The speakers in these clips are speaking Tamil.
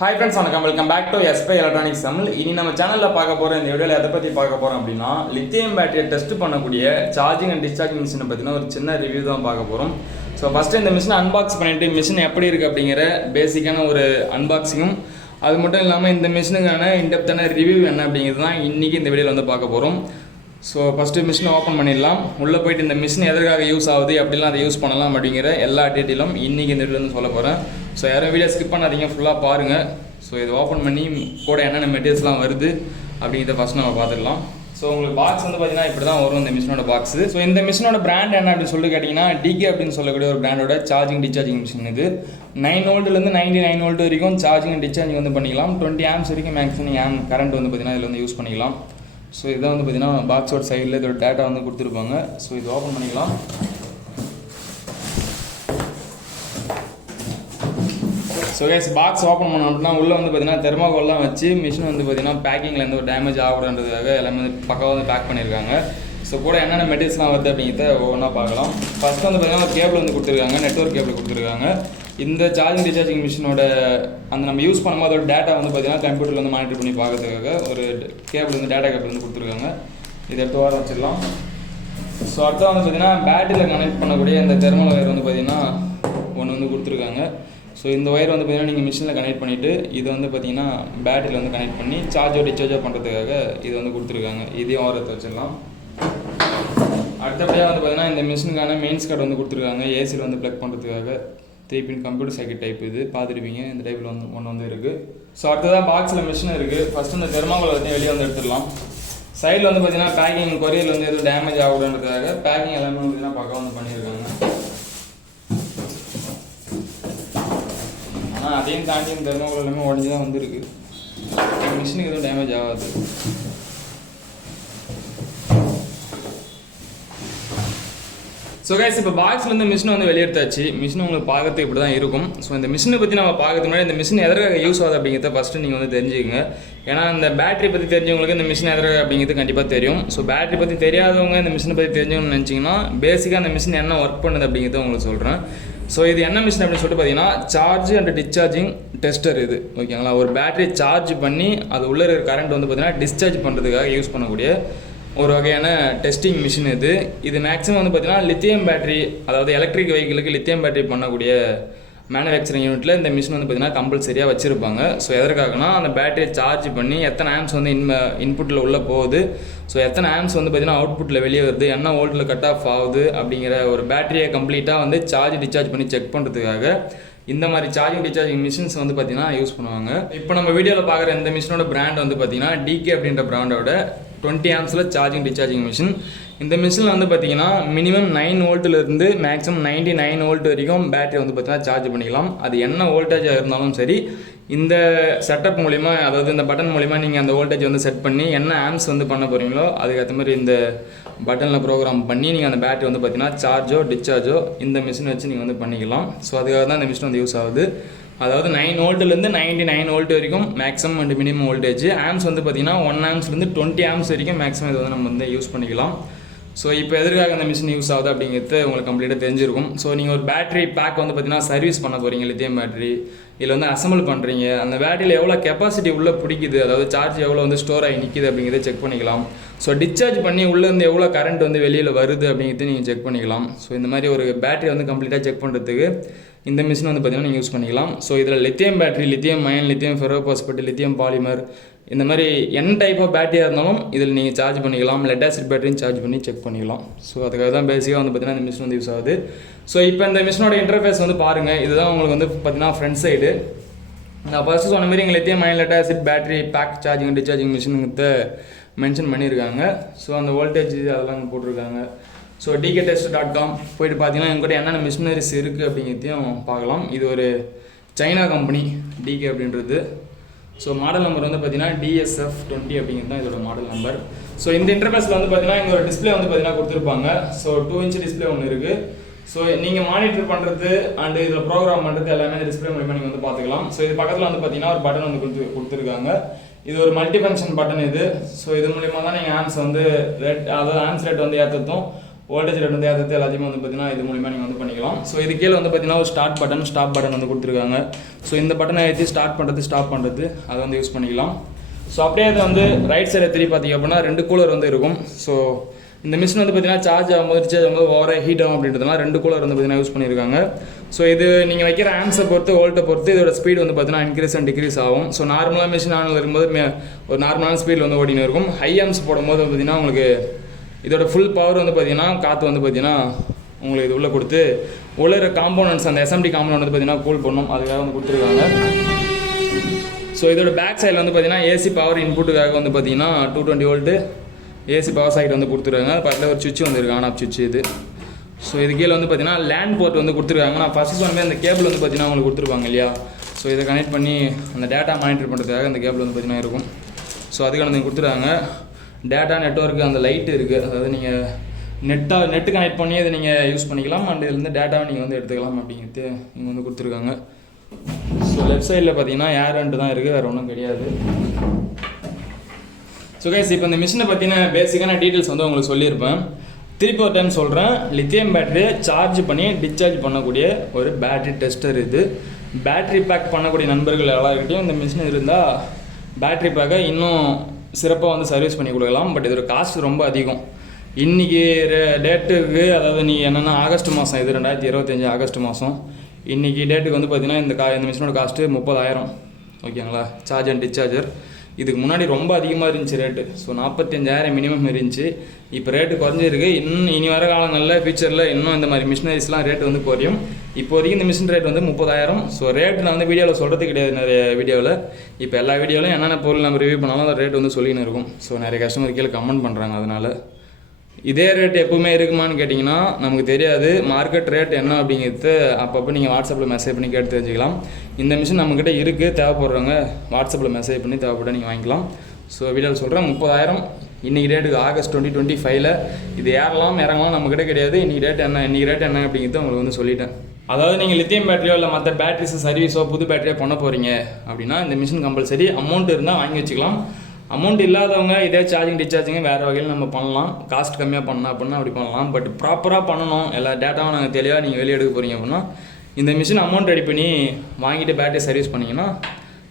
ஹாய் ஃப்ரெண்ட்ஸ் வணக்கம். Welcome back to spy electronics Tamil இனி நம்ம சேனலில் பார்க்க போகிற இந்த வீடியோவில் எதை பற்றி பார்க்க போகிறோம் அப்படின்னா லித்தியம் பேட்டரியை டெஸ்ட் பண்ணக்கூடிய சார்ஜிங் அண்ட் டிஸ்சார்ஜிங் மிஷினை பற்றின ஒரு சின்ன ரிவ்யூ தான் பார்க்க போகிறோம் ஸோ ஃபஸ்ட்டு இந்த மிஷினை அன்பாக்ஸ் பண்ணிட்டு மிஷின் எப்படி இருக்குது அப்படிங்கிற பேசிக்கான ஒரு அன்பாக்சிங்கும் அது மட்டும் இல்லாமல் இந்த மிஷினுக்கான இன்டெப்தான ரிவ்யூ என்ன அப்படிங்கிறது தான் இன்றைக்கி இந்த வீடியோவில் வந்து பார்க்க போகிறோம் ஸோ ஃபஸ்ட்டு மிஷினை ஓப்பன் பண்ணிடலாம். உள்ளே போயிட்டு இந்த மிஷின் எதற்காக யூஸ் ஆகுது அப்படிலாம் அதை யூஸ் பண்ணலாம் அப்படிங்கிற எல்லா டீட்டெயிலும் இன்றைக்கி இந்த வீடியோ சொல்ல போகிறேன் ஸோ யாரும் வீடியோ ஸ்கிப் பண்ணாதீங்க ஃபுல்லாக பாருங்கள் ஸோ இது ஓப்பன் பண்ணி கூட என்னென்ன மெட்டீரியல்ஸ்லாம் வருது அப்படிங்கிறத ஃபஸ்ட் நம்ம பார்த்துக்கலாம் ஸோ உங்களுக்கு பாக்ஸ் வந்து பார்த்தீங்கன்னா இப்படி தான் வரும் இந்த மிஷினோட பாக்ஸ் ஸோ இந்த மிஷினோட பிராண்ட் என்ன அப்படின்னு சொல்லி கேட்டிங்கன்னா டிகே அப்படின்னு சொல்லக்கூடிய ஒரு பிராண்டோட சார்ஜிங் டிஸ்சார்ஜிங் மிஷின் இது. நைன் வோல்ட்லேருந்து நைன்டி நைன் வோல்ட் வரைக்கும் சார்ஜிங் அண்ட் டிஸ்சார்ஜிங் வந்து பண்ணிக்கலாம். டுவெண்ட்டி ஆம்ஸ் வரைக்கும் மேக்ஸிமம் ஆம் கரண்ட் வந்து பார்த்தீங்கன்னா இதில் வந்து யூஸ் பண்ணிக்கலாம். ஸோ இதான் வந்து பார்த்தீங்கன்னா பாக்ஸோட சைடில் இதோட டேட்டா வந்து கொடுத்துருப்பாங்க. ஸோ இது ஓப்பன் பண்ணிக்கலாம் ஸோ கேஸ் பாக்ஸ் ஓப்பன் பண்ணோம் அப்படின்னா உள்ளே வந்து பார்த்தீங்கன்னா தெர்மாகோல்லாம் வச்சு மிஷின் வந்து பார்த்தீங்கன்னா பேக்கிங்கில் எந்த ஒரு டேமேஜ் ஆகக்கூடாதுன்றதுக்காக எல்லாமே வந்து பக்காவாக வந்து பேக் பண்ணியிருக்காங்க. ஸோ கூட என்னென்ன மெட்டீரியல்ஸ்லாம் வருது அப்படிங்கிறத ஒவ்வொன்றா பார்க்கலாம். ஃபஸ்ட்டு வந்து பார்த்தீங்கன்னா கேபிள் வந்து கொடுத்துருக்காங்க. நெட்ஒர்க் கேபிள் கொடுத்துருக்காங்க. இந்த சார்ஜிங் டிசார்ஜிங் மிஷினோட அந்த நம்ம யூஸ் பண்ணும்போது அதோட டேட்டா வந்து பார்த்தீங்கன்னா கம்ப்யூட்டரில் வந்து மானிட்டர் பண்ணி பார்க்கறதுக்காக ஒரு கேபிள் வந்து டேட்டா கேபிள் வந்து கொடுத்துருக்காங்க. இதை எடுத்து வர வச்சிடலாம். ஸோ அடுத்து வந்து பார்த்தீங்கன்னா பேட்டரியில் கனெக்ட் பண்ணக்கூடிய இந்த தெர்மல் ஒயர் வந்து பார்த்தீங்கன்னா ஒன்று வந்து கொடுத்துருக்காங்க. ஸோ இந்த ஒயர் வந்து பார்த்தீங்கன்னா நீங்கள் மிஷினில் கனெக்ட் பண்ணிவிட்டு இது வந்து பார்த்தீங்கன்னா பேட்டரியில் வந்து கனெக்ட் பண்ணி சார்ஜோ டிஸ்சார்ஜோ பண்ணுறதுக்காக இது வந்து கொடுத்துருக்காங்க. இதையும் ஓரத்தை வச்சிடலாம். அடுத்தபடியாக வந்து பார்த்தீங்கன்னா இந்த மிஷினுக்கான மெயின்ஸ் கார்டு வந்து கொடுத்துருக்காங்க. ஏசியில் வந்து ப்ளக் பண்ணுறதுக்காக த்ரீ கம்ப்யூட்டர் சர்க்கியூட் டைப் இது பார்த்துருப்பீங்க. இந்த டைப்பில் வந்து ஒன்று வந்து இருக்குது ஸோ அடுத்ததாக பாக்ஸில் மிஷின் இருக்குது ஃபஸ்ட்டு இந்த தெர்மாகோல் வந்து வெளியே வந்து எடுத்துடலாம். சைடில் வந்து பார்த்தீங்கன்னா பேக்கிங் கொரியர் வந்து எதுவும் டேமேஜ் ஆகக்கூடாதுன்றதுக்காக பேக்கிங் எல்லாமே வந்து பார்த்தீங்கன்னா பக்கம் வந்து பண்ணியிருக்காங்க. ஆனால் அதையும் தாண்டி இந்த தெர்மாகோல் எல்லாமே உடஞ்சி தான் வந்துருக்கு மிஷினுக்கு எதுவும் டேமேஜ் ஆகாது. ஸோ கைஸ் இப்போ பாக்ஸ்லேருந்து மிஷின் வந்து வெளியெடுத்தாச்சு. மிஷின் உங்களுக்கு பார்க்கறதுக்கு இப்படி தான் இருக்கும். ஸோ இந்த மிஷினை பற்றி நம்ம பார்க்கறதுக்கு முன்னாடி இந்த மிஷின் எதற்காக யூஸ் ஆகுது அப்படிங்கிறத ஃபஸ்ட்டு நீங்கள் வந்து தெரிஞ்சுக்கோங்க. ஏன்னா இந்த பேட்டரி பற்றி தெரிஞ்சவங்களுக்கு இந்த மிஷின் எதற்காக அப்படிங்கிறது கண்டிப்பாக தெரியும். ஸோ பேட்டரி பற்றி தெரியாதவங்க இந்த மிஷினை பற்றி தெரிஞ்சவங்கன்னு நினச்சிங்கன்னா பேசிக்காக அந்த மிஷின் என்ன ஒர்க் பண்ணுது அப்படிங்கிறத உங்களுக்கு சொல்கிறேன் ஸோ இது என்ன மிஷின் அப்படின்னு சொல்லிட்டு பார்த்தீங்கன்னா சார்ஜ் அண்ட் டிஸ்சார்ஜிங் டெஸ்டர் இது. ஓகேங்களா ஒரு பேட்டரி சார்ஜ் பண்ணி அது உள்ளே இருக்கிற கரண்ட் வந்து பார்த்தீங்கன்னா டிஸ்சார்ஜ் பண்ணுறதுக்காக யூஸ் பண்ணக்கூடிய ஒரு வகையான டெஸ்டிங் மிஷின் இது. இது மேக்ஸிமம் வந்து பார்த்தீங்கன்னா லித்தியம் பேட்டரி அதாவது எலக்ட்ரிக் வெஹிக்கிளுக்கு லித்தியம் பேட்டரி பண்ணக்கூடிய மேனுஃபேக்சரிங் யூனிட்டில் இந்த மிஷின் வந்து பார்த்திங்கன்னா கம்பல்சரியாக வச்சுருப்பாங்க. ஸோ எதற்காகனா அந்த பேட்டரியை சார்ஜ் பண்ணி எத்தனை ஆம்ஸ் வந்து இன் இன்புட்டில் உள்ளே போகுது. ஸோ எத்தனை ஆம்ஸ் வந்து பார்த்திங்கன்னா அவுட்புட்டில் வெளியே வருது என்ன ஓல்ட்டில் கட் ஆஃப் ஆகுது அப்படிங்கிற ஒரு பேட்டரியை கம்ப்ளீட்டாக வந்து சார்ஜ் டிஸ்சார்ஜ் பண்ணி செக் பண்ணுறதுக்காக இந்த மாதிரி சார்ஜிங் டிச்சார்ஜிங் மிஷின்ஸ் வந்து பார்த்தீங்கன்னா யூஸ் பண்ணுவாங்க. இப்போ நம்ம வீடியோவில் பார்க்குற இந்த மிஷினோட பிராண்ட் வந்து பார்த்தீங்கன்னா டிகே அப்படின்ற பிராண்டோட டுவெண்ட்டி ஆம்ஸில் சார்ஜிங் டிஸ்சார்ஜிங் மிஷின் இந்த மிஷினில் வந்து பார்த்தீங்கன்னா மினிமம் நைன் வோல்ட்டிலிருந்து மேக்ஸிமம் நைன்டி நைன் வோல்ட் வரைக்கும் பேட்டரி வந்து பார்த்தீங்கன்னா சார்ஜ் பண்ணிக்கலாம். அது என்ன வோல்டேஜாக இருந்தாலும் சரி இந்த செட்டப் மூலிமா அதாவது இந்த பட்டன் மூலிமா நீங்கள் அந்த வோல்டேஜ் வந்து செட் பண்ணி என்ன ஆம்ஸ் வந்து பண்ண போகிறீங்களோ அதுக்கேற்ற மாதிரி இந்த பட்டனில் ப்ரோக்ராம் பண்ணி நீங்கள் அந்த பேட்டரி வந்து பார்த்தீங்கன்னா சார்ஜோ டிஸ்சார்ஜோ இந்த மிஷின் வச்சு நீங்கள் வந்து பண்ணிக்கலாம். ஸோ அதுக்காக தான் இந்த மிஷின் வந்து யூஸ் ஆகுது. அதாவது நைன் வோல்ட்லேருந்து நைன்டி நைன் வோல்ட் வரைக்கும் maximum and minimum voltage amps வந்து பார்த்தீங்கன்னா ஒன் ஆம்ஸ்லேருந்து டுவெண்ட்டி ஆம்ஸ் வரைக்கும் மேக்ஸிமம் இதை வந்து நம்ம வந்து யூஸ் பண்ணிக்கலாம். ஸோ இப்போ எதற்காக அந்த மிஷின் யூஸ் ஆகுது அப்படிங்கிறது உங்களுக்கு கம்ப்ளீட்டாக தெரிஞ்சிருக்கும். ஸோ நீங்கள் ஒரு பேட்டரி பேக் வந்து பார்த்தீங்கன்னா சர்வீஸ் பண்ண போகிறீங்க லித்தியம் பேட்டரி இதில் வந்து அசம்பிள் பண்ணுறீங்க அந்த பேட்டரியில் எவ்வளோ கெப்பாசிட்டி உள்ளே பிடிக்குது அதாவது சார்ஜ் எவ்வளோ வந்து ஸ்டோர் ஆகி நிற்கிது அப்படிங்கிறத செக் பண்ணிக்கலாம். ஸோ டிஸ்சார்ஜ் பண்ணி உள்ளேருந்து எவ்வளோ கரண்ட் வந்து வெளியில் வருது அப்படிங்கிறது நீங்கள் செக் பண்ணிக்கலாம். ஸோ இந்த மாதிரி ஒரு பேட்டரி வந்து கம்ப்ளீட்டாக செக் பண்ணுறதுக்கு இந்த மிஷின் வந்து பார்த்தீங்கன்னா நீங்கள் யூஸ் பண்ணிக்கலாம். ஸோ இதில் lithium battery lithium ion lithium ferrophosphate lithium polymer இந்த மாதிரி என்ன டைப் ஆஃப் பேட்டரியாக இருந்தாலும் இதில் நீங்கள் சார்ஜ் பண்ணிக்கலாம். லெட் ஆசிட் பேட்டரியும் சார்ஜ் பண்ணி செக் பண்ணிக்கலாம். ஸோ அதுக்காக தான் பேசிக்காக வந்து பார்த்தீங்கன்னா இந்த மிஷின் வந்து யூஸ் ஆகுது. ஸோ இப்போ இந்த மிஷினோட இன்டர்ஃபேஸ் வந்து பாருங்கள் இதுதான் உங்களுக்கு வந்து பார்த்திங்கன்னா ஃப்ரண்ட் சைடு நான் ஃபஸ்ட்டு சொன்ன மாதிரி எங்கள் lithium ion lead acid battery pack charging discharging மிஷினுங்கிறத mention பண்ணியிருக்காங்க. ஸோ அந்த வோல்டேஜ் அதெல்லாம் போட்டிருக்காங்க. So DK test dot com போயிட்டு பார்த்தீங்கன்னா எங்கள்கிட்ட என்னென்ன மிஷினரிஸ் இருக்குது அப்படிங்கிறதையும் பார்க்கலாம். இது ஒரு சைனா கம்பெனி டிகே அப்படின்றது. ஸோ மாடல் நம்பர் வந்து பார்த்தீங்கன்னா டிஎஸ்எஃப் டுவெண்ட்டி அப்படிங்கிறது தான் இதோட மாடல் நம்பர் ஸோ இந்த இன்டர்ஃபேஸில் வந்து பார்த்தீங்கன்னா இங்கே ஒரு டிஸ்பிளே வந்து பார்த்தீங்கன்னா கொடுத்துருப்பாங்க. ஸோ டூ இன்ச் டிஸ்பிளே ஒன்று இருக்குது ஸோ நீங்கள் மானிட்டர் பண்ணுறது அண்ட் இதில் ப்ரோக்ராம் பண்ணுறது எல்லாமே இந்த டிஸ்பிளே மூலிமா நீங்கள் வந்து பார்த்துக்கலாம். ஸோ இது பக்கத்தில் வந்து பார்த்தீங்கன்னா ஒரு பட்டன் வந்து கொடுத்து கொடுத்துருக்காங்க. இது ஒரு மல்டி ஃபங்க்ஷன் பட்டன் இது. ஸோ இது மூலிமா தான் நீங்கள் ஆன்ஸ் வந்து ரேட் அதாவது ஆன்ஸ் ரேட் வந்து ஏற்றத்தும் வோல்டேஜ் ரெண்டு வந்து ஏற்றது எல்லாத்தையுமே வந்து பார்த்தீங்கன்னா இது மூலிமா நீங்கள் வந்து பண்ணிக்கலாம். ஸோ இது கீழே வந்து பார்த்தீங்கன்னா ஒரு ஸ்டார்ட் பட்டன் ஸ்டாப் பட்டன் வந்து கொடுத்துருக்காங்க. ஸோ இந்த பட்டனை ஏற்றி ஸ்டார்ட் பண்ணுறது ஸ்டாப் பண்ணுறது அதை வந்து யூஸ் பண்ணிக்கலாம். ஸோ அப்படியே அது வந்து ரைட் சைடில் திருப்பி பார்த்தீங்க அப்படின்னா ரெண்டு கூலர் வந்து இருக்கும். ஸோ இந்த மிஷின் வந்து பார்த்தீங்கன்னா சார்ஜ் ஆகும்போது ரீசார்ஜ் ஆகும்போது ஓவராக ஹீட் ஆகும் அப்படின்றதுலாம் ரெண்டு கூலர் வந்து பார்த்தீங்கன்னா யூஸ் பண்ணியிருக்காங்க. ஸோ இது நீங்கள் வைக்கிற ஆம்ஸை பொறுத்து வோல்ட்டை பொறுத்து இதோட ஸ்பீட் வந்து பார்த்தீங்கன்னா இன்க்ரீஸ் அண்ட் டிக்ரீஸ் ஆகும். ஸோ நார்மலாக மிஷின் ஆனில் இருக்கும்போது ஒரு நார்மலான ஸ்பீடில் வந்து ஓடினு இருக்கும். ஹை ஆம்ஸ் போடும்போது பார்த்தீங்கன்னா உங்களுக்கு இதோட ஃபுல் பவர் வந்து பார்த்திங்கன்னா காற்று வந்து பார்த்திங்கன்னா உங்களுக்கு இது உள்ளே கொடுத்து உள்ள காம்பவுண்ட்ஸ் அந்த எஸ்எம்டி காம்பவுண்ட் வந்து பார்த்தீங்கன்னா கூல் பண்ணும். அதுக்காக வந்து கொடுத்துருக்காங்க. ஸோ இதோட பேக் சைடில் வந்து பார்த்திங்கன்னா ஏசி பவர் இன்புட்டுக்காக வந்து பார்த்தீங்கன்னா two twenty volt AC power socket வந்து கொடுத்துருக்காங்க. பக்கத்தில் ஒரு சுவிட்ச் வந்துருக்கு ஆன் ஆஃப் சுவிட்ச் இது. ஸோ இது கீழே வந்து பார்த்தீங்கன்னா லேண்ட் போர்ட் வந்து கொடுத்துருக்காங்க. நான் ஃபஸ்ட்டு சொன்னே அந்த கேபிள் வந்து பார்த்திங்கன்னா உங்களுக்கு கொடுத்துருப்பாங்க இல்லையா? ஸோ இதை கனெக்ட் பண்ணி அந்த டேட்டா மானிட்டர் பண்ணுறதுக்காக அந்த கேபிள் வந்து பார்த்தீங்கன்னா இருக்கும். ஸோ அதுக்கான நீங்கள் கொடுத்துருக்காங்க. டேட்டா நெட்ஒர்க்கு அந்த லைட்டு இருக்குது அதாவது நீங்கள் நெட்டாக நெட்டு கனெக்ட் பண்ணி அதை நீங்கள் யூஸ் பண்ணிக்கலாம். அண்ட் இதுலேருந்து டேட்டாவை நீங்கள் வந்து எடுத்துக்கலாம் அப்படிங்கிறது இங்கே வந்து கொடுத்துருக்காங்க. ஸோ லெஃப்ட் சைடில் பார்த்தீங்கன்னா ஏர் ரெண்டு தான் இருக்குது வேறு ஒன்றும் கிடையாது. ஸோ கைஸ் இப்போ இந்த மிஷினை பற்றின பேசிக்கான டீட்டெயில்ஸ் வந்து உங்களுக்கு சொல்லியிருப்பேன். திருப்பி ஒரு டைம் சொல்கிறேன் லித்தியம் பேட்டரியை சார்ஜ் பண்ணி டிஸ்சார்ஜ் பண்ணக்கூடிய ஒரு பேட்டரி டெஸ்டர் இது. பேட்டரி பேக் பண்ணக்கூடிய நண்பர்கள் எல்லாருக்கிட்டையும் இந்த மிஷின் இருந்தால் பேட்டரி பேக்கை இன்னும் சிறப்பாக வந்து சர்வீஸ் பண்ணி கொடுக்கலாம். பட் இதோட காஸ்ட் ரொம்ப அதிகம். இன்றைக்கி டேட்டுக்கு அதாவது நீ என்னென்னா ஆகஸ்ட் மாதம் இது ரெண்டாயிரத்தி இருபத்தஞ்சி ஆகஸ்ட் மாதம் இன்றைக்கி டேட்டுக்கு வந்து பார்த்தீங்கன்னா இந்த கா இந்த மிஷினோட காஸ்ட்டு முப்பதாயிரம். ஓகேங்களா சார்ஜ் அண்ட் டிஸ்சார்ஜர் இதுக்கு முன்னாடி ரொம்ப அதிகமாக இருந்துச்சு ரேட்டு ஸோ நாற்பத்தஞ்சாயிரம் மினிமம் இருந்துச்சு. இப்போ ரேட்டு குறைஞ்சிருக்கு. இன்னும் இனி வர காலங்களில் ஃபியூச்சரில் இன்னும் இந்த மாதிரி மிஷினரிஸ்லாம் ரேட்டு வந்து குறையும். இப்போதைக்கு இந்த மிஷின் ரேட் வந்து முப்பதாயிரம். ஸோ ரேட் நான் வந்து வீடியோவில் சொல்கிறது கிடையாது நிறைய வீடியோவில் இப்போ எல்லா வீடியோவிலும் என்னென்ன பொருள் நம்ம ரிவ்யூ பண்ணாலும் அந்த ரேட் வந்து சொல்லின்னு இருக்கும். ஸோ நிறைய கஸ்டமர் கீழே கமெண்ட் பண்ணுறாங்க அதனால். இதே ரேட் எப்பவுமே இருக்குமான்னு கேட்டிங்கன்னா நமக்கு தெரியாது. மார்க்கெட் ரேட் என்ன அப்படிங்கிறது அப்பப்போ நீங்கள் வாட்ஸ்அப்பில் மெசேஜ் பண்ணி கேட்டு தெரிஞ்சுக்கலாம். இந்த மிஷின் நம்மக்கிட்ட இருக்குது தேவைப்படுறவங்க வாட்ஸ்அப்பில் மெசேஜ் பண்ணி தேவைப்பட்ட நீங்கள் வாங்கிக்கலாம். ஸோ வீடியோவில் சொல்கிறேன் முப்பதாயிரம். இன்றைக்கி ரேட்டுக்கு ஆகஸ்ட் டுவெண்ட்டி டுவெண்ட்டி ஃபைவ்ல இது ஏறலாம் இறங்கலாம் நம்மக்கிட்ட கிடையாது. இன்றைக்கி ரேட் என்ன இன்றைக்கி ரேட் என்ன அப்படிங்கிறது உங்களுக்கு வந்து சொல்லிட்டேன். அதாவது நீங்கள் லித்தியம் பேட்டரியோ இல்லை மற்ற பேட்டரிஸை சர்வீஸோ புது பேட்டரியோ பண்ண போகிறீங்க அப்படின்னா இந்த மிஷின் கம்பல்சரி அமௌண்ட் இருந்தால் வாங்கி வச்சுக்கலாம். அமௌண்ட் இல்லாதவங்க இதே சார்ஜிங் டிஸ்சார்ஜிங் வேறு வகையில் நம்ம பண்ணலாம். காஸ்ட் கம்மியாக பண்ணலாம் அப்படின்னா அப்படி பண்ணலாம். பட் ப்ராப்பராக பண்ணணும். எல்லா டேட்டாவும் நாங்கள் தெளிவாக நீங்கள் வெளியே எடுக்க போகிறீங்க அப்படின்னா இந்த மிஷின் அமௌண்ட் ரெடி பண்ணி வாங்கிட்டு பேட்டரி சர்வீஸ் பண்ணிங்கன்னா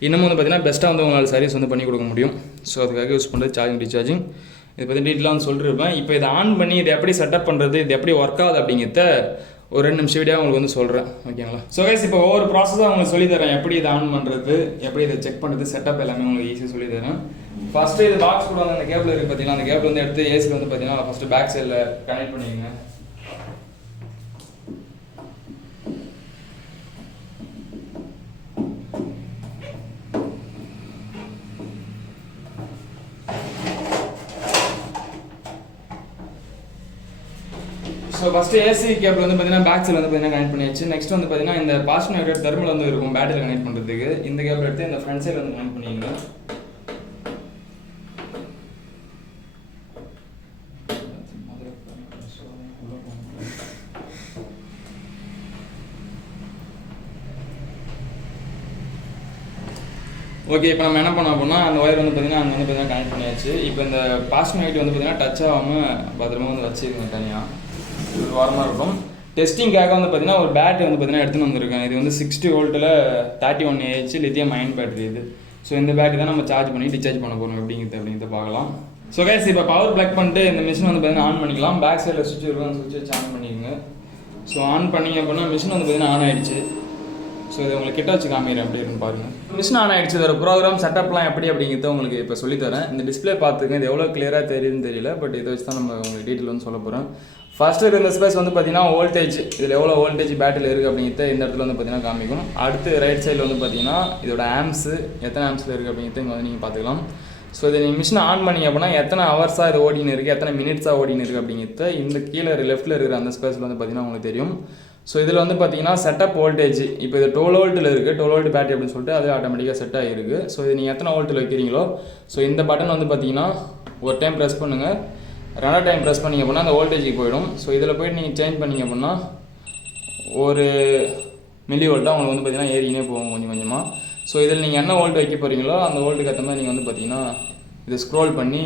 இன்னமும் வந்து பார்த்தீங்கன்னா பெஸ்ட்டாக வந்து உங்களால் சர்வீஸ் வந்து பண்ணி கொடுக்க முடியும். ஸோ அதுக்காக யூஸ் பண்ணுறது சார்ஜிங் டிஸ்சார்ஜிங் இதை பற்றி டீட்டெயிலாக வந்து சொல்லிருப்பேன். இப்போ இதை ஆன் பண்ணி இதை எப்படி செட்டப் பண்ணுறது இது எப்படி ஒர்க் ஆகுது அப்படிங்கிறத ஒரு ரெண்டு நிமிஷம் வீடியோ உங்களுக்கு வந்து சொல்கிறேன் ஓகேங்களா? ஸோ கைஸ் இப்போ ஒவ்வொரு ப்ராசஸும் உங்களுக்கு சொல்லி தரேன் எப்படி இதை ஆன் பண்ணுறது எப்படி இதை செக் பண்ணுறது செட்டப் எல்லாமே உங்களுக்கு ஈஸியாக சொல்லி தரேன் ஃபஸ்ட்டு இது பாக்ஸ் கூட வந்து அந்த கேபிள் இருக்குது பார்த்தீங்கன்னா அந்த கேபிள் வந்து எடுத்து ஏசி வந்து பார்த்தீங்கன்னா ஃபஸ்ட்டு பேக் சைடில் கனெக்ட் பண்ணிக்கோங்க ஸோ ஃபஸ்ட்டு ஏசி கேபிள் வந்து பார்த்தீங்கன்னா பேக் சைடில் வந்து பார்த்தீங்கன்னா கனெக்ட் பண்ணியாச்சு. நெக்ஸ்ட் வந்து பார்த்தீங்கன்னா இந்த பாசிட்டிவ் நெகட்டிவ் தெர்மல் வந்து இருக்கும். பேட்டரி கனெக்ட் பண்ணுறதுக்கு இந்த கேபிள் எடுத்து இந்த ஃப்ரண்ட் சைடில் வந்து கனெக்ட் பண்ணிக்கங்க ஓகே இப்போ நம்ம என்ன பண்ணோம் அப்படின்னா அந்த ஒயர் வந்து பார்த்தீங்கன்னா அங்கே வந்து பார்த்தீங்கன்னா கனெக்ட் பண்ணியாச்சு. இப்போ இந்த பாஸ்ட் நெகட்டிவ் வந்து பார்த்தீங்கன்னா டச் ஆகாமல் பத்திரமா வந்து வச்சுருக்கேன் தனியாக வாரமாக இருக்கும். டெஸ்டிங்காக வந்து பார்த்தீங்கன்னா ஒரு பேட்டரி வந்து பார்த்தீங்கன்னா எடுத்துன்னு வந்திருக்கேன். இது வந்து சிக்ஸ்டி வோல்ட்டில் thirty one AH lithium ion battery இது. ஸோ இந்த பேட்டரி தான் நம்ம சார்ஜ் பண்ணி டிஸ்சார்ஜ் பண்ண போகிறோம் அப்படிங்கிறது அப்படிங்கிறத பார்க்கலாம். ஸோ கைஸ் இப்போ பவர் பிளக் பண்ணிட்டு இந்த மிஷின் வந்து பார்த்தீங்கன்னா ஆன் பண்ணிக்கலாம். பேக் சைடில் சுவிட்ச் இருக்கும் அந்த சுவிட்ச் வச்சு ஆன் பண்ணிக்கோங்க ஸோ ஆன் பண்ணீங்க அப்படின்னா மிஷின் வந்து பார்த்தீங்கன்னா ஆன் ஆயிடுச்சு. ஸோ இதை உங்களுக்கு கிட்ட வச்சு காமிக்கிறேன் அப்படி இருக்குன்னு பாருங்கள் மிஷின் ஆன் ஆயிடுச்சு. இதோட ப்ரோக்ராம் செட்டப்லாம் எப்படி அப்படிங்கிறத உங்களுக்கு இப்போ சொல்லித்தரேன் இந்த டிஸ்ப்ளே பார்த்துங்க இது எவ்வளோ கிளியராக தெரியுதுன்னு தெரியல பட் இதை வச்சு தான் நம்ம உங்களுக்கு டீட்டெயில் வந்து சொல்ல போகிறோம் ஃபஸ்ட்டு இருக்கிற ஸ்பேஸ் வந்து பார்த்தீங்கன்னா வோல்டேஜ் இதில் எவ்வளோ வோல்டேஜ் பேட்டில் இருக்குது அப்படிங்கிறத இந்த இடத்துல வந்து பார்த்தீங்கன்னா காமிக்கும். அடுத்து ரைட் சைடில் வந்து பார்த்தீங்கன்னா இதோட ஆம்ஸு எத்தனை ஆம்ஸில் இருக்குது அப்படிங்கிறத இங்கே வந்து நீங்கள் பார்த்துக்கலாம். ஸோ இதை நீங்கள் மிஷினை ஆன் பண்ணீங்க அப்படின்னா எத்தனை ஹவர்ஸாக இது ஓடின்னு இருக்குது எத்தனை மினிட்ஸாக ஓடின்னு இருக்குது அப்படிங்கிறத இந்த கீழே லெஃப்ட்டில் இருக்கிற அந்த ஸ்பேஸில் வந்து பார்த்தீங்கன்னா உங்களுக்கு தெரியும். ஸோ இதில் வந்து பார்த்தீங்கன்னா செட்டப் வோல்டேஜ் இப்போ இது டுவெல் வோல்ட்டில் இருக்குது டுவெல் வோல்ட் பேட்டரி அப்படின்னு சொல்லிட்டு அது ஆட்டோமேட்டிக்காக செட் ஆகிருக்கு ஸோ இது நீங்கள் எத்தனை வோல்ட்டில் வைக்கிறீங்களோ ஸோ இந்த பட்டன் வந்து பார்த்தீங்கன்னா ஒரு டைம் ப்ரெஸ் பண்ணுங்கள் ரெண்டாவது டைம் ப்ரெஸ் பண்ணிங்க அப்படின்னா அந்த வோல்டேஜுக்கு போயிடும். ஸோ இதில் போய்ட்டு நீங்கள் சேஞ்ச் பண்ணிங்க அப்படின்னா ஒரு மில்லி வோல்ட்டாக உங்களுக்கு வந்து பார்த்தீங்கன்னா ஏறினே போகும் கொஞ்சம் கொஞ்சமாக ஸோ இதில் நீங்கள் என்ன வோல்ட் வைக்க போகிறீங்களோ அந்த வோல்ட்டுக்கு ஏற்ற மாதிரி நீங்கள் வந்து பார்த்தீங்கன்னா இதை ஸ்க்ரோல் பண்ணி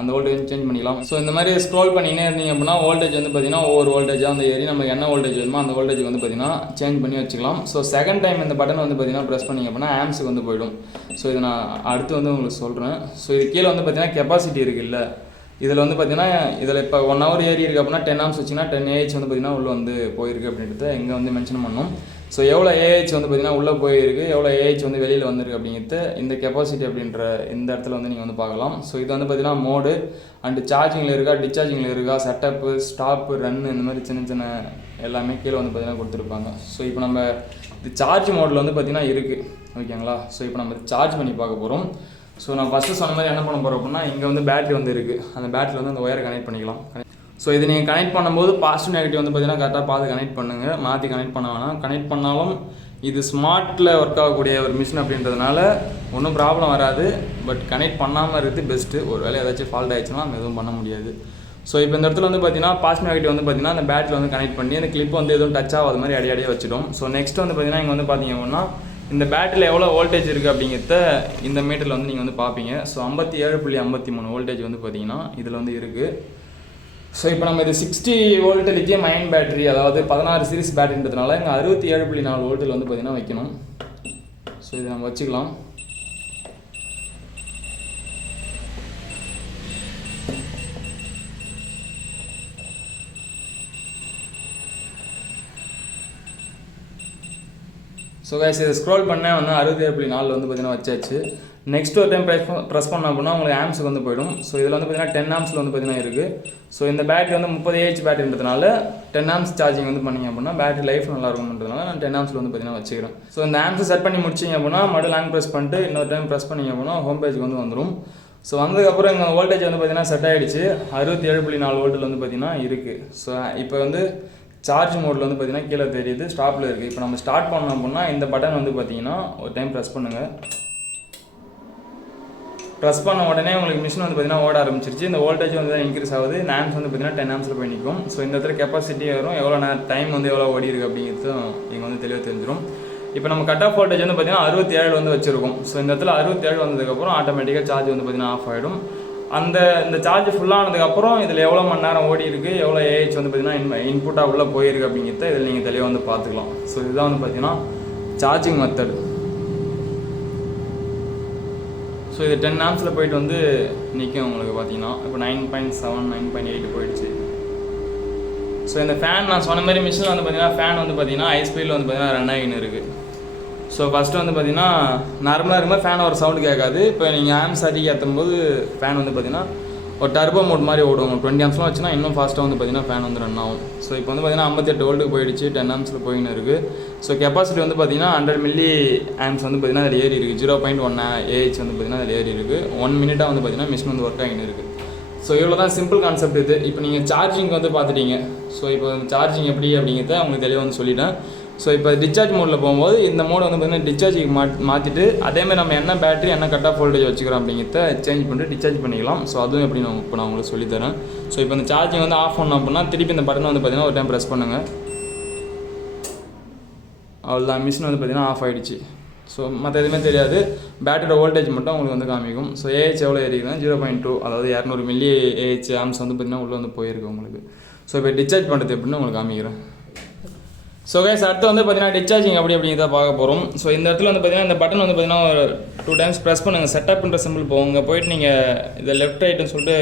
அந்த வோல்டேஜ் சேஞ்ச் பண்ணிக்கலாம். ஸோ இந்த மாதிரி ஸ்க்ரோல் பண்ணினே இருந்தீங்க அப்படின்னா வோல்டேஜ் வந்து பார்த்தீங்கன்னா ஒவ்வொரு வோல்டேஜாக வந்து ஏறி நமக்கு என்ன வோல்டேஜ் வேணுமோ அந்த வோல்டேஜ் வந்து பார்த்தீங்கன்னா சேஞ்ச் பண்ணி வச்சுக்கலாம். ஸோ செகண்ட் டைம் இந்த பட்டன் வந்து பார்த்தீங்கன்னா ப்ரெஸ் பண்ணிங்க அப்படின்னா ஆம்ஸுக்கு வந்து போயிடும். ஸோ இதை நான் அடுத்து வந்து உங்களுக்கு சொல்கிறேன் ஸோ இது கீழே வந்து பார்த்தீங்கன்னா கெப்பாசிட்டி இருக்குல்ல. இதில் வந்து பார்த்தீங்கன்னா இதில் இப்போ ஒன் ஹவர் ஏறி இருக்கு அப்படின்னா டென் ஆம்ஸ் வச்சிங்கன்னா டென் ஏஹெச் வந்து பார்த்தீங்கன்னா உள்ளே வந்து போயிருக்கு அப்படின்றத இங்கே வந்து மென்ஷன் பண்ணும். ஸோ எவ்வளோ ஏஹெச் வந்து பார்த்தீங்கன்னா உள்ளே போயிருக்கு எவ்வளோ ஏஹெச் வந்து வெளியில் வந்திருக்கு அப்படிங்கிறது இந்த கெப்பாசிட்டி அப்படின்ற இந்த இடத்துல வந்து நீங்கள் வந்து பார்க்கலாம். ஸோ இது வந்து பார்த்தீங்கன்னா மோடு அண்டு சார்ஜிங்கில் இருக்கா டிஸ்சார்ஜிங்கில் இருக்கா செட்டப்பு ஸ்டாப்பு ரன் இந்த மாதிரி சின்ன சின்ன எல்லாமே கீழே வந்து பார்த்தீங்கன்னா கொடுத்துருப்பாங்க. ஸோ இப்போ நம்ம இது சார்ஜ் மோடில் வந்து பார்த்தீங்கன்னா இருக்குது ஓகேங்களா ஸோ இப்போ நம்ம சார்ஜ் பண்ணி பார்க்க போகிறோம் ஸோ நான் ஃபஸ்ட்டு சொன்ன மாதிரி என்ன பண்ண போகிறோம் அப்படின்னா இங்கே வந்து பேட்ரி வந்து இருக்குது அந்த பேட்ரி வந்து அந்த ஒயரை கனெக்ட் பண்ணிக்கலாம். ஸோ இது நீங்கள் கனெக்ட் பண்ணும்போது பாசிட்டிவ் நெகட்டிவ் வந்து பார்த்தீங்கன்னா கரெக்டாக பார்த்து கனெக்ட் பண்ணுங்கள் மாற்றி கனெக்ட் பண்ண வேணாம். கனெக்ட் பண்ணாலும் இது ஸ்மார்ட்டில் ஒர்க் ஆகக்கூடிய ஒரு மிஷின் அப்படின்றதுனால ஒன்றும் ப்ராப்ளம் வராது. பட் கனெக்ட் பண்ணாமல் இருக்கிறது பெஸ்ட்டு ஒரு வேளை ஏதாச்சும் ஃபால்ட் ஆகிடுச்சுன்னா நம்ம எதுவும் பண்ண முடியாது. ஸோ இப்போ இந்த இடத்துல வந்து பார்த்தீங்கன்னா பாசிட்டிவ் நெகட்டிவ் வந்து பார்த்தீங்கன்னா அந்த பேட்டரி வந்து கனெக்ட் பண்ணி அந்த கிளிப் வந்து எதுவும் டச் ஆகாத மாதிரி அடி அடியாக வச்சிடும். ஸோ நெக்ஸ்ட் வந்து பார்த்தீங்கன்னா இங்கே வந்து பார்த்தீங்க அப்படின்னா இந்த பேட்டரியில் எவ்வளோ வோல்டேஜ் இருக்குது அப்படிங்கிறத இந்த மீட்டரில் வந்து நீங்கள் வந்து பார்ப்பீங்க. ஸோ ஐம்பத்தி ஏழு புள்ளி ஐம்பத்தி மூணு வோல்டேஜ் வந்து பார்த்தீங்கன்னா இதில் வந்து இருக்குது ஸோ இப்போ நம்ம இது sixty volt lithium ion battery அதாவது பதினாறு சீரிஸ் பேட்டரின்றதுனால இங்கே அறுபத்தி ஏழு புள்ளி நாலு வோல்ட்டில் வந்து பார்த்தீங்கன்னா வைக்கணும். ஸோ இதை நம்ம வச்சுக்கலாம். ஸோ கைஸ் இதை ஸ்க்ரோல் பண்ணேன் வந்து அறுபத்தி ஏழு புள்ளி நாலு வந்து பார்த்தீங்கன்னா வச்சாச்சு. நெக்ஸ்ட் ஒரு டைம் ப்ரெஸ் ப்ரெஸ் பண்ணோம் அப்படின்னா உங்களுக்கு ஆம்ஸுக்கு வந்து போயிடும். ஸோ இதில் வந்து பார்த்தீங்கன்னா டென் ஆம்ஸில் வந்து பார்த்தீங்கன்னா இருக்குது ஸோ இந்த பேட்டரி வந்து முப்பது ஏஹெச் பேட்டரின்றதுனால டென் ஆம்ஸ் சார்ஜிங் வந்து பண்ணிங்க அப்படின்னா பேட்டரி லைஃப் நல்லா இருக்கும்ன்றதுனால நான் டென் ஆம்ஸில் வந்து பார்த்தீங்கன்னா வச்சுக்கிறேன். ஸோ இந்த ஆம்ஸை செட் பண்ணி முடிச்சிங்க அப்படின்னா மறுபடியும் லாங் ப்ரெஸ் பண்ணிட்டு இன்னொரு டைம் ப்ரெஸ் பண்ணிங்க அப்படின்னா ஹோம் பேஜுக்கு வந்து வந்துடும் ஸோ வந்ததுக்கப்புறம் எங்கள் வோல்டேஜ் வந்து பார்த்தீங்கன்னா செட் ஆகிடுச்சு அறுபத்தி ஏழு புள்ளி நாலு வோல்ட்டில் வந்து பார்த்தீங்கன்னா இருக்குது ஸோ இப்போ வந்து சார்ஜ் மோடில் வந்து பார்த்தீங்கன்னா கீழே தெரியுது ஸ்டாப்பில் இருக்குது இப்போ நம்ம ஸ்டார்ட் பண்ணோம் அப்படின்னா இந்த பட்டன் வந்து பார்த்தீங்கன்னா ஒரு டைம் ப்ரெஸ் பண்ணுங்கள் ப்ரெஸ் பண்ண உடனே உங்களுக்கு மிஷின் வந்து பார்த்தீங்கன்னா ஓட ஆரம்பிச்சிருச்சு. இந்த வோல்டேஜ் வந்து இன்க்ரீஸ் ஆகுது. நேம்ஸ் வந்து பார்த்தீங்கன்னா டென் ஆம்ஸில் போய் நிற்கும் ஸோ இந்த இடத்துல கெப்பாசிட்டி வரும் எவ்வளோ நேரம் டைம் வந்து எவ்வளோ ஓடி இருக்கு அப்படிங்கிறதும் நீங்கள் வந்து தெளிவாக தெரிஞ்சிடும். இப்போ நம்ம கட் ஆஃப் வோல்டேஜ் வந்து பார்த்தீங்கன்னா அறுபத்தி ஏழு வந்து வச்சிருக்கோம். ஸோ இந்த இடத்துல அறுபத்தி ஏழு வந்ததுக்கப்புறம் ஆட்டோமேட்டிக்காக சார்ஜ் வந்து பார்த்தீங்கன்னா ஆஃப் ஆகிடும் அந்த இந்த சார்ஜ் ஃபுல்லானதுக்கப்புறம் இதில் எவ்வளோ மணி நேரம் ஓடி இருக்குது எவ்வளோ ஏஹெச் வந்து பார்த்தீங்கன்னா இன்புட்டாக உள்ளே போயிருக்கு அப்படிங்கிறத இதில் நீங்கள் தெளிவாக வந்து பார்த்துக்கலாம். ஸோ இதுதான் வந்து பார்த்தீங்கன்னா சார்ஜிங் மெத்தட் ஸோ இது டென் ஆம்ஸில் போயிட்டு வந்து நிற்கும் உங்களுக்கு பார்த்தீங்கன்னா இப்போ nine point seven nine point eight போயிடுச்சு. ஸோ இந்த ஃபேன் நான் சொன்ன மாதிரி மிஷினில் வந்து பார்த்தீங்கன்னா ஃபேன் வந்து பார்த்தீங்கன்னா ஹை ஸ்பீடில் வந்து பார்த்தீங்கன்னா ரன் ஆகின்னு இருக்குது ஸோ ஃபஸ்ட்டு வந்து பார்த்தீங்கன்னா நார்மலாக இருக்கும்போது ஃபேன் ஒரு சவுண்டு கேட்காது. இப்போ நீங்கள் ஆம்ஸ் அதிக ஏற்றும் போது ஃபேன் வந்து பார்த்தீங்கன்னா ஒரு டர்போ மோட் மாதிரி ஓடும். டுவெண்ட்டி ஆம்ஸ்லாம் வச்சுன்னா இன்னும் ஃபாஸ்ட்டாக வந்து பார்த்தீங்கன்னா ஃபேன் வந்து ரன் ஆகும். ஸோ இப்போ வந்து பார்த்தீங்கன்னா ஐம்பத்தெட்டு வோல்ட்டுக்கு போயிடுச்சு டென் ஆம்ஸில் போயின்னு இருக்குது ஸோ கெப்பாசிட்டி வந்து பார்த்தீங்கன்னா ஹண்ட்ரட் மில்லி ஆம்ஸ் வந்து பார்த்தீங்கன்னா அதில் ஏறி இருக்குது ஜீரோ பாயிண்ட் ஒன் ஏஹெச் வந்து பார்த்தீங்கன்னா அதில் ஏறி இருக்குது ஒன் மினிட்டாக வந்து பார்த்தீங்கன்னா மிஷின் வந்து ஒர்க் ஆகின்னு இருக்குது ஸோ இவ்வளோ தான் சிம்பிள் கான்செப்ட் இது. இப்போ நீங்கள் சார்ஜிங் வந்து பார்த்துட்டீங்க. ஸோ இப்போ சார்ஜிங் எப்படி அப்படிங்கிறத உங்களுக்கு தெளிவாக வந்து சொல்லிட்டேன். ஸோ இப்போ டிஸ்சார்ஜ் மோடில் போகும்போது இந்த மோடு வந்து பார்த்தீங்கன்னா டிஸ்சார்ஜிங் மா மாற்றிட்டு அதேமாதிரி நம்ம என்ன பேட்டரி என்ன கட் ஆஃப் வோல்டேஜ் வச்சுக்கிறோம் அப்படிங்கிறத சேஞ்ச் பண்ணிட்டு டிஸ்சார்ஜ் பண்ணிக்கலாம். ஸோ அதுவும் எப்படி நான் இப்போ நான் உங்களுக்கு சொல்லித்தரேன். ஸோ இப்போ இந்த சார்ஜிங் வந்து ஆஃப் பண்ணோம் அப்படின்னா திருப்பி இந்த பட்டன் வந்து பார்த்தீங்கன்னா ஒரு டைம் ப்ரெஸ் பண்ணுங்கள் அவ்வளோதான் மிஷின் வந்து பார்த்திங்கன்னா ஆஃப் ஆகிடுச்சு ஸோ மற்ற எதுவுமே தெரியாது. பேட்டரியோட வோல்டேஜ் மட்டும் உங்களுக்கு வந்து காமிக்கும். ஸோ ஏஹெச் எவ்வளோ ஏறிக்குதுன்னா ஜீரோ பாயிண்ட் டூ அதாவது இரநூறு மில்லி ஏஹெச் ஆம்ஸ் வந்து பார்த்திங்கன்னா உள்ளே வந்து போயிருக்கு உங்களுக்கு. ஸோ இப்போ டிஸ்சார்ஜ் பண்ணுறது எப்படின்னு உங்களுக்கு காமிக்கிறேன். ஸோ கைஸ் அடுத்து வந்து பார்த்தீங்கன்னா டிஸ்சார்ஜிங் அப்படி அப்படிங்கிறத பார்க்க போகிறோம் ஸோ இந்த இடத்துல வந்து பார்த்தீங்கன்னா இந்த பட்டன் வந்து பார்த்தீங்கன்னா ஒரு டூ டைம்ஸ் ப்ரெஸ் பண்ணுங்கள் செட்டப்ன்ற சிம்பிள் போங்க. போயிட்டு நீங்கள் இதை லெஃப்ட் ரைட்டுன்னு சொல்லிட்டு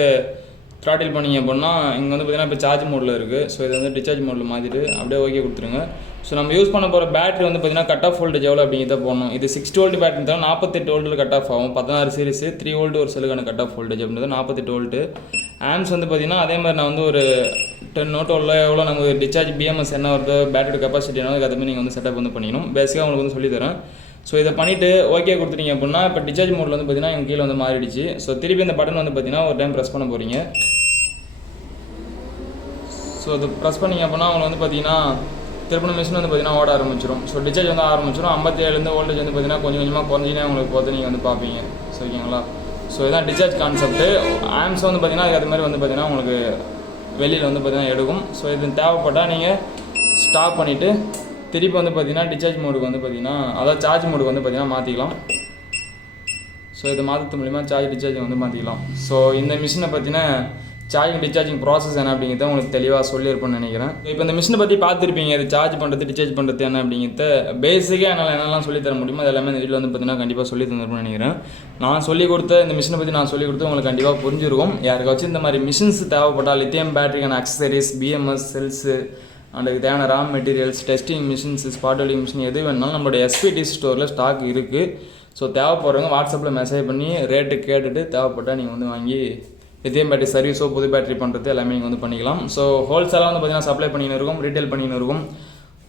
த்ராட்டில் பண்ணிங்க அப்படின்னா இங்கே வந்து பார்த்தீங்கன்னா இப்போ சார்ஜ் மோடில் இருக்குது ஸோ இதை வந்து டிஸ்சார்ஜ் மோடில் மாற்றிட்டு அப்படியே ஓகே கொடுத்துருங்க. ஸோ நம்ம யூஸ் பண்ண போகிற பேட்டரி வந்து பார்த்தீங்கன்னா கட் ஆஃப் வோல்டேஜ் எவ்வளோ அப்படிங்கிறத போடணும். இது சிக்ஸ்டி வோல்ட் பேட்டரி தான் நாற்பத்தெட்டு வோல்ட்டில் கட் ஆஃப் ஆகும். பதினாறு சீரிஸ் த்ரீ வோல்ட் ஒரு செல்லுக்கான கட் ஆஃப் வோல்டேஜ் அப்படின்றது நாற்பத்தெட்டு வோல்ட்டு ஆம்ஸ் வந்து பார்த்திங்கன்னா அதே மாதிரி நான் வந்து ஒரு டென் நோட் உள்ள எவ்வளோ நமக்கு டிஸ்சார்ஜ் பிஎம்எஸ் என்ன வருதோ பேட்டரி கெப்பாசிட்டி என்ன அதுக்கு நீங்கள் வந்து செட்டப் வந்து பண்ணிக்கணும். பேசிக்காக உங்களுக்கு வந்து சொல்லித்தரேன். ஸோ இதை பண்ணிவிட்டு ஓகே கொடுத்துட்டீங்க அப்படின்னா இப்போ டிஸ்சார்ஜ் மோடில் வந்து பார்த்தீங்கன்னா எங்கள் கீழே வந்து மாறிடுச்சு. ஸோ திருப்பி இந்த பட்டன் வந்து பார்த்தீங்கன்னா ஒரு டைம் ப்ரெஸ் பண்ண போகிறீங்க ஸோ அது ப்ரெஸ் பண்ணீங்க அப்படின்னா அவங்க வந்து பார்த்தீங்கன்னா திருப்பணம் மிஷின் வந்து பார்த்தீங்கன்னா ஓட ஆரம்பிச்சிடும் ஸோ டிஸ்சார்ஜ் வந்து ஆரம்பிச்சிடும் ஐம்பத்தேழுலேருந்து வோல்டேஜ் வந்து பார்த்தீங்கன்னா கொஞ்சம் கொஞ்சமாக குறைஞ்சினே உங்களுக்கு போது நீங்கள் வந்து பார்ப்பீங்க ஸோ ஓகேங்களா ஸோ இதான் டிஸ்சார்ஜ் கான்செப்ட்டு ஆம்ஸ் வந்து பார்த்தீங்கன்னா அதுக்கு மாதிரி வந்து பார்த்தீங்கன்னா உங்களுக்கு வெளியில் வந்து பார்த்தீங்கன்னா எடுக்கும். ஸோ இது தேவைப்பட்டால் நீங்கள் ஸ்டாப் பண்ணிவிட்டு திருப்பி வந்து பார்த்தீங்கன்னா டிஸ்சார்ஜ் மோடுக்கு வந்து பார்த்தீங்கன்னா அதாவது சார்ஜ் மோடுக்கு வந்து பார்த்தீங்கன்னா மாற்றிக்கலாம் ஸோ இதை மாற்றது மூலிமா சார்ஜ் டிஸ்சார்ஜிங் வந்து மாற்றிக்கலாம் ஸோ இந்த மிஷினை பற்றின சார்ஜிங் டிஸ்சார்ஜிங் ப்ராசஸ் என்ன அப்படிங்கிறத உங்களுக்கு தெளிவாக சொல்லியிருப்பேன்னு நினைக்கிறேன். இப்போ இந்த மிஷினை பற்றி பார்த்துருப்பீங்க இது சார்ஜ் பண்ணுறது டிஸ்சார்ஜ் பண்ணுறது என்ன அப்படிங்கிறத. பேசிக்காக என்னால் என்னெல்லாம் சொல்லி தர முடியுமோ அது எல்லாமே இந்த வீட்டில் வந்து பார்த்தீங்கன்னா கண்டிப்பாக சொல்லி தந்துருப்பேன்னு நினைக்கிறேன். நான் சொல்லி கொடுத்த இந்த மிஷினை பற்றி நான் சொல்லி கொடுத்து உங்களுக்கு கண்டிப்பாக புரிஞ்சிருக்கும். யாருக்காச்சும் இந்த மாதிரி மிஷின்ஸ் தேவைப்பட்டால் லித்தியம் பேட்டரிக்கான அக்சசரிஸ் பிஎம்எஸ் செல்ஸு அதுக்கு தேவையான raw materials testing machines spot machine எது வேணாலும் நம்மளுடைய எஸ்பிடி ஸ்டோரில் ஸ்டாக் இருக்குது ஸோ தேவைப்படுறவங்க வாட்ஸ்அப்பில் மெசேஜ் பண்ணி ரேட்டு கேட்டுட்டு தேவைப்பட்டால் நீங்கள் வந்து வாங்கி லித்தியம் பேட்டரி சர்வீஸோ புது பேட்டரி பண்ணுறது எல்லாமே நீங்கள் வந்து பண்ணிக்கலாம். ஸோ ஹோல்சேலாக வந்து பார்த்தீங்கன்னா சப்ளை பண்ணின்னு இருக்கும் ரீட்டைல் பண்ணின்னு இருக்கும்.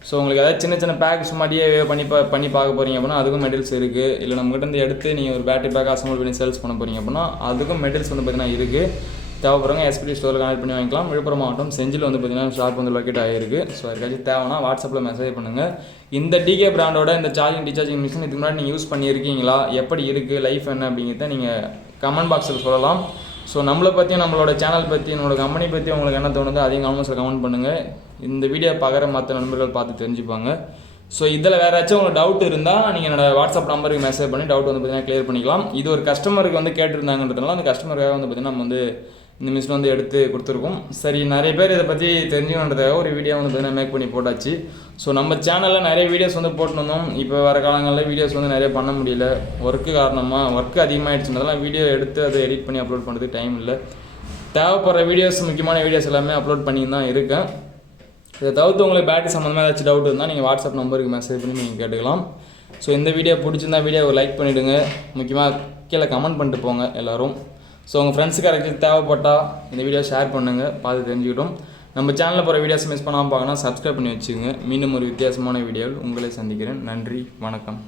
ஸோ உங்களுக்கு ஏதாவது சின்ன சின்ன பேக் சும்மாடியே பண்ணி பா பண்ணி பார்க்க போகிறீங்க அப்படின்னா அதுக்கும் மெட்டீரியல்ஸ் இருக்குது இல்லை நம்மகிட்ட இருந்து எடுத்து நீங்கள் ஒரு பேட்டரி பேக் அசம்பிள் பண்ணி சேல்ஸ் பண்ண போகிறீங்க அப்படின்னா அதுக்கும் மெட்டீரியல்ஸ் வந்து பார்த்தீங்கன்னா இருக்குது தேவைப்படுறவங்க எஸ்பிடி ஸ்டோரில் கனெக்ட் பண்ணி வாங்கிக்கலாம். விழுப்புரம் மாவட்டம் செஞ்சில் வந்து பார்த்தீங்கன்னா ஷாப் வந்து லொக்கேட் ஆகிருக்கு ஸோ அதுக்காச்சும் தேவைன்னா வாட்ஸ்அப்பில் மெசேஜ் பண்ணுங்கள் இந்த டிகே பிராண்டோட இந்த சார்ஜிங் டிசார்ஜிங் மிஷின் இதுக்கு முன்னாடி நீங்கள் யூஸ் பண்ணியிருக்கீங்களா? எப்படி இருக்குது லைஃப் என்ன அப்படிங்கிறத நீங்கள் கமெண்ட் பாக்ஸில் சொல்லலாம். ஸோ நம்மளை பற்றியும் நம்மளோட சேனல் பற்றி நம்மளோட கம்பெனி பற்றி உங்களுக்கு என்ன தோணுதோ அதையும் காமெண்ட்ஸில் கமெண்ட் பண்ணுங்கள் இந்த வீடியோ பார்க்குற மற்ற நண்பர்கள் பார்த்து தெரிஞ்சுப்பாங்க. ஸோ இதில் வேறு ஏதாச்சும் உங்களுக்கு டவுட் இருந்தால் நீங்கள் என்னோட வாட்ஸ்அப் நம்பருக்கு மெசேஜ் பண்ணி டவுட் வந்து பார்த்தீங்கன்னா க்ளியர் பண்ணிக்கலாம். இது ஒரு கஸ்டமருக்கு வந்து கேட்டிருந்தாங்கன்றதுனால அந்த கஸ்டமருக்காக வந்து பார்த்தீங்கன்னா நம்ம வந்து இந்த மிஷின் வந்து எடுத்து கொடுத்துருக்கோம். சரி நிறைய பேர் இதை பற்றி தெரிஞ்சுக்கணுன்றதாக ஒரு வீடியோ வந்து பார்த்தீங்கன்னா மேக் பண்ணி போட்டாச்சு. ஸோ நம்ம சேனலில் நிறைய வீடியோஸ் வந்து போட்டுருந்தோம். இப்போ வர காலங்களில் வீடியோஸ் வந்து நிறைய பண்ண முடியல. ஒர்க்கு காரணமாக ஒர்க்கு அதிகமாகிடுச்சுன்றதெல்லாம் வீடியோ எடுத்து அதை எடிட் பண்ணி அப்லோட் பண்ணுறதுக்கு டைம் இல்லை. தேவைப்படுற வீடியோஸ் முக்கியமான வீடியோஸ் எல்லாமே அப்லோட் பண்ணி தான் இருக்கேன். இதை தவிர்த்து உங்களுக்கு பேட்டரி சம்மந்தமாக ஏதாச்சும் டவுட் இருந்தால் நீங்கள் வாட்ஸ்அப் நம்பருக்கு மெசேஜ் பண்ணி நீங்கள் கேட்டுக்கலாம். ஸோ இந்த வீடியோ பிடிச்சிருந்தா வீடியோவை லைக் பண்ணிவிடுங்க முக்கியமாக கீழே கமெண்ட் பண்ணிட்டு போங்க எல்லோரும். ஸோ உங்கள் ஃப்ரெண்ட்ஸுக்கு யாராச்சும் தேவைப்பட்டால் இந்த வீடியோ ஷேர் பண்ணுங்கள் பார்த்து தெரிஞ்சுக்கிட்டோம். நம்ம சேனலில் போகிற வீடியோஸ் மிஸ் பண்ணாமல் பார்க்கணும் சப்ஸ்கிரைப் பண்ணி வச்சுக்கோங்க. மீண்டும் ஒரு வித்தியாசமான வீடியோவில் உங்களை சந்திக்கிறேன். நன்றி வணக்கம்.